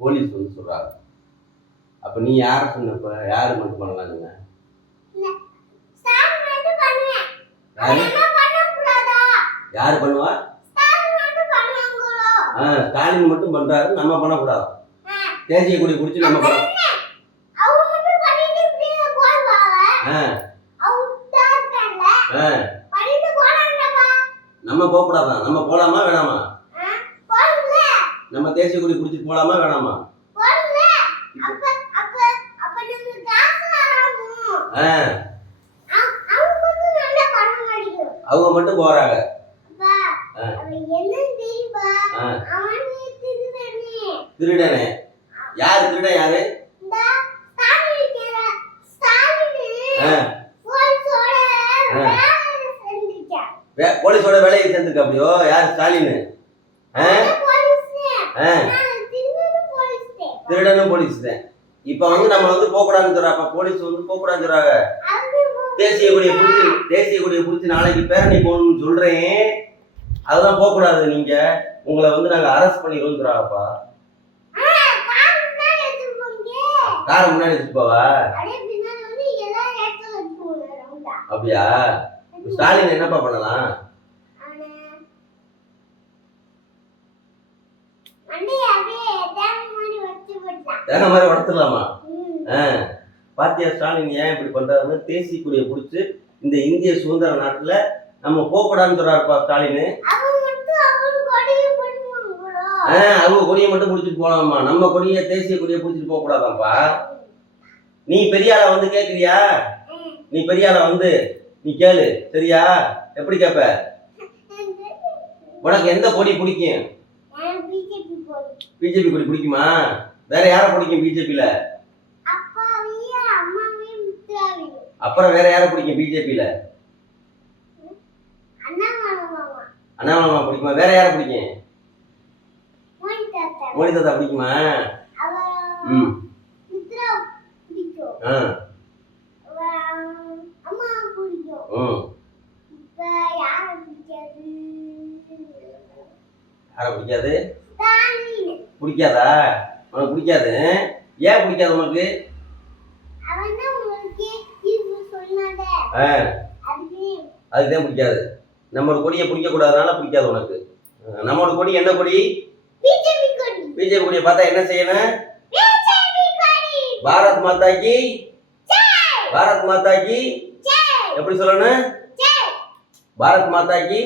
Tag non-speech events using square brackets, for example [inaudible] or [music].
Police வந்து சொல்றாங்க அப்ப நீ யார சொன்னப்ப யாரு மட்டும் பண்ணலாங்க யாரு? பண்ணுவா? ஆ, ஸ்டாலின் மட்டும் பண்றாரு. நம்ம பண்ணக்கூடாது. தேசிய கொடி பிடிச்சி நம்ம பண்ண நம்ம போகக்கூடாதான் நம்ம போலாமா வேணாமா? நம்ம தேசிய கொடி பிடிச்சிட்டு போலாமா வேணாமா? அவங்க மட்டும் போறாங்க. திருடனே. யாரு திருடன் யாரு? போலீஸோட வேலையை சேர்ந்துருக்க அப்படியோ? யார் ஸ்டாலின் ஆ, திருடனும் போலீஸ் திருடனும் போலீஸ் தான் இப்ப வந்து நம்ம வந்து போகக்கூடாதுன்னு சொல்றா. அப்ப போலீஸ் வந்து போகக்கூடாதுன்னு சொல்றாங்க. தேசிய கொடியை பிடிச்சி தேசிய கொடியை பிடிச்சி நாளைக்கு பேரணி போகணும்னு சொல்றேன். அதெல்லாம் போகக்கூடாது நீங்க. உங்களை வந்து நாங்க அரெஸ்ட் பண்ணிடுவோம் சொல்றாங்கப்பா. கார் முன்னாடி போவா? அப்படியா? ஸ்டாலின் என்னப்பா பண்ணலாம்? தேவை மாதிரி உடச்சிடலாமா? பாத்தியா ஸ்டாலின் ஏன் இப்படி பண்றாருன்னு தேசிய கொடியை பிடிச்சி இந்த இந்திய சுதந்திர நாட்டுல நம்ம போகக்கூடாதுன்னு சொல்றாருப்பா ஸ்டாலின். அவங்க கொடியை மட்டும் பிடிச்சிட்டு போலாமா நம்ம கொடியை தேசிய கொடியை பிடிச்சிட்டு போக கூடாதாம்ப்பா நீ பெரிய ஆளா வந்து கேக்குறியா? நீ பெரிய ஆளா வந்து நீ கேளு சரியா? எப்படி கேப்ப? [laughs] உனக்கு எந்த கொடி பிடிக்கும்? பிஜேபி கொடி பிடிக்குமா? வேற யாரை பிடிக்கும் பிஜேபியில அப்புறம் வேற யாரை பிடிக்கும் பிஜேபியில அண்ணா மாமா அண்ணாமலை பிடிக்குமா? வேற யாரை பிடிக்கும்? மோடி தாத்தா பிடிக்குமா? ம். ஆ. ம். யார பிடிக்காது? பிடிக்காது? உனக்கு பிடிக்காது? ஏன் பிடிக்காது உனக்கு? ஆ. அதுக்கு தான் பிடிக்காது. நம்மளோட கொடியை பிடிக்க கூடாதனால பிடிக்காது உனக்கு. நம்மளோட கொடி என்ன கொடி? பிஜேபி கொடி. பிஜேபி கொடியை பார்த்தா என்ன செய்யணும்? பாரத் மாதா கி பாரத் மாதா கி எப்படி சொல்லணும்? பாரத் மாதா கி